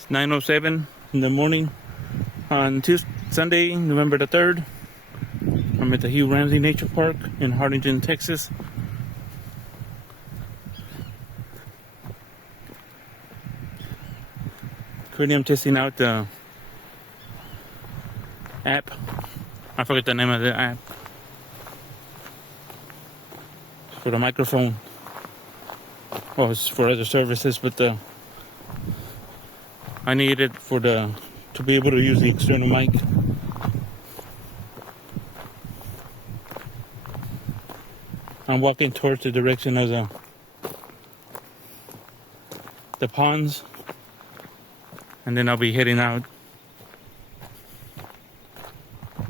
It's 9:07 in the morning on Sunday, November the 3rd. I'm at the Hugh Ramsey Nature Park in Harlingen, Texas. Currently I'm testing out the app. I forget the name of the app. For the microphone. Well, it's for other services, but I need it to be able to use the external mic. I'm walking towards the direction of the ponds, and then I'll be heading out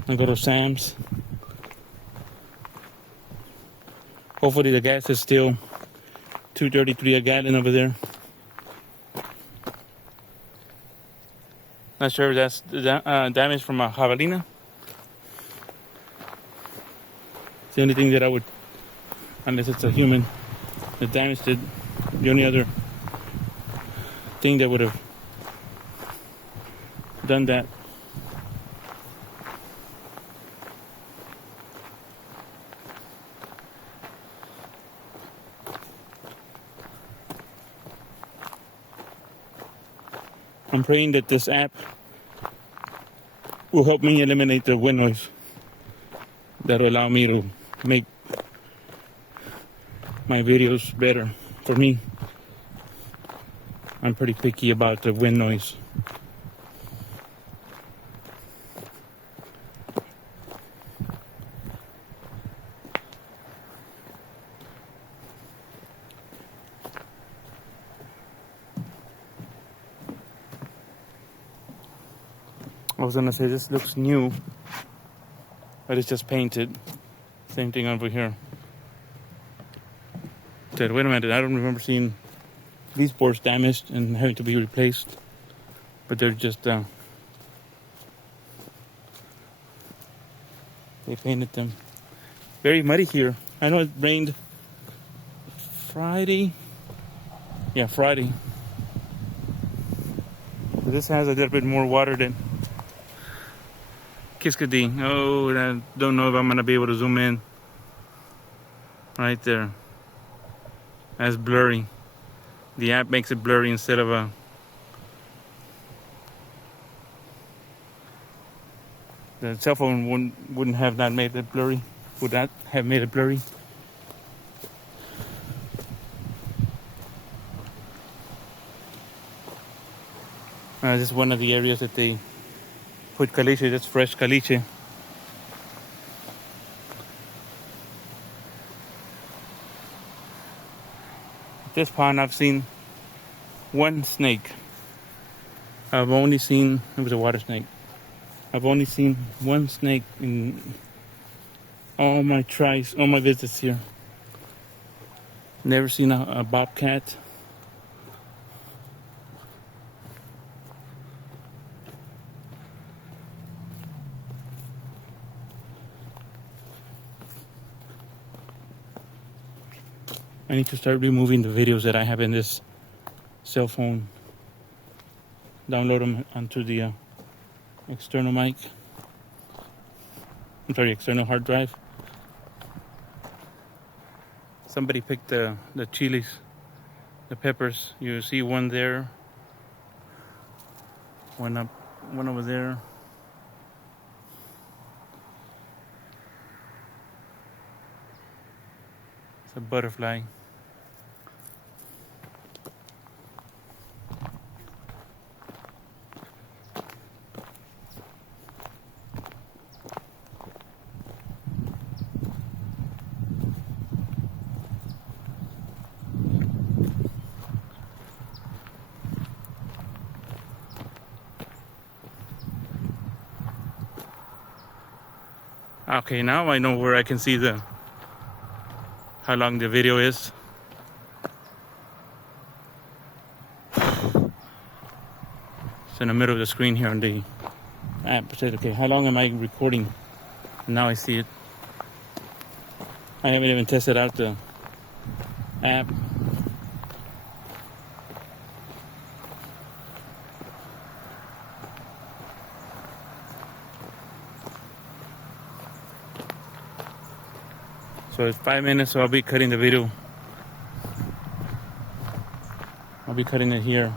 and go to Sam's. Hopefully the gas is still $2.33 a gallon over there. Not sure if that's damage from a javelina. It's the only thing that I would, unless it's a human that damaged it, the only other thing that would have done that. I'm praying that this app will help me eliminate the wind noise that will allow me to make my videos better for me. I'm pretty picky about the wind noise. I was gonna say this looks new, but it's just painted. Same thing over here. Said, wait a minute, I don't remember seeing these boards damaged and having to be replaced, but they're just they painted them. Very muddy here. I know it rained Friday. Yeah, Friday. But this has a little bit more water than Kiskadee. Oh, I don't know if I'm gonna be able to zoom in. Right there. That's blurry. The app makes it blurry instead of the cell phone wouldn't have not made it blurry. Would that have made it blurry? This is one of the areas that they put caliche. That's fresh caliche. At this pond, I've seen one snake. I've only seen, it was a water snake. I've only seen one snake in all my visits here. Never seen a bobcat. I need to start removing the videos that I have in this cell phone. Download them onto the external mic. External hard drive. Somebody picked the chilies, the peppers. You see one there, one over there. It's a butterfly. Okay, now I know where I can see how long the video is. It's in the middle of the screen here on the app. It said, okay, how long am I recording? And now I see it. I haven't even tested out the app. So it's 5 minutes, so I'll be cutting the video. I'll be cutting it here.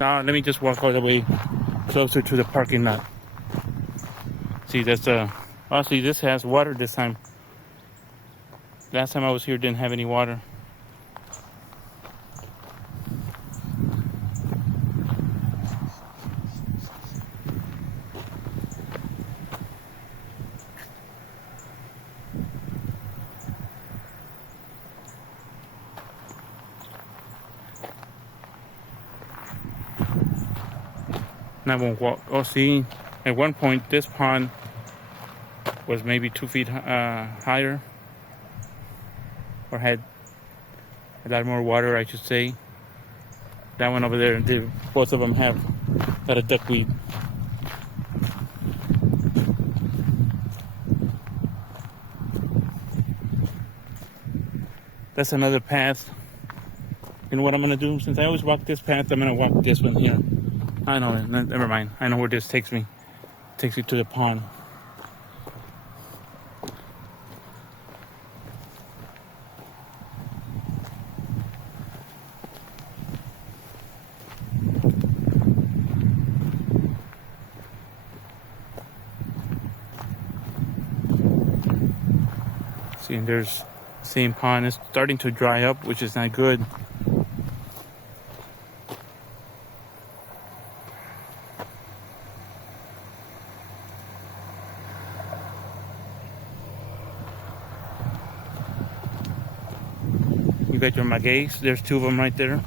Now let me just walk all the way closer to the parking lot. See, that's see, this has water this time. Last time I was here, didn't have any water. And I won't walk. Oh, see, at one point this pond was maybe 2 feet higher, or had a lot more water, I should say. That one over there, both of them have got a duckweed. That's another path. You know what I'm gonna do? Since I always walk this path, I'm gonna walk this one here. I know, never mind. I know where this takes me. It takes me to the pond. See, and there's the same pond. It's starting to dry up, which is not good. You got your magueys. There's 2 of them right there.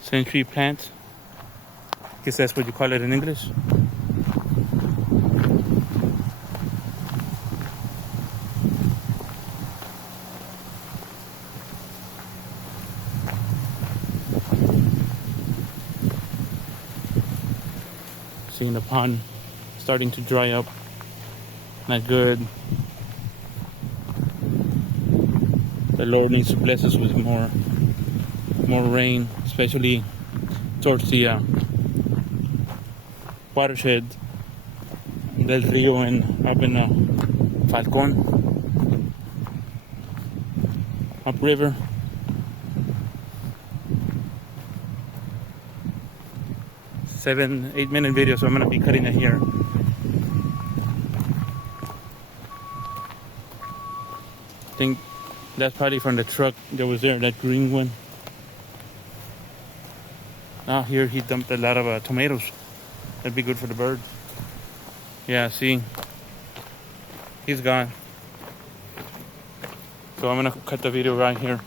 Century plant. I guess that's what you call it in English. Seeing the pond starting to dry up. Not good. The Lord needs to bless us with more rain, especially towards the watershed del Rio and up in Falcon, upriver. Seven, 8 minute video, so I'm gonna be cutting it here. I think that's probably from the truck that was there, that green one. Ah, here he dumped a lot of tomatoes. That'd be good for the birds. Yeah, see, he's gone. So I'm gonna cut the video right here.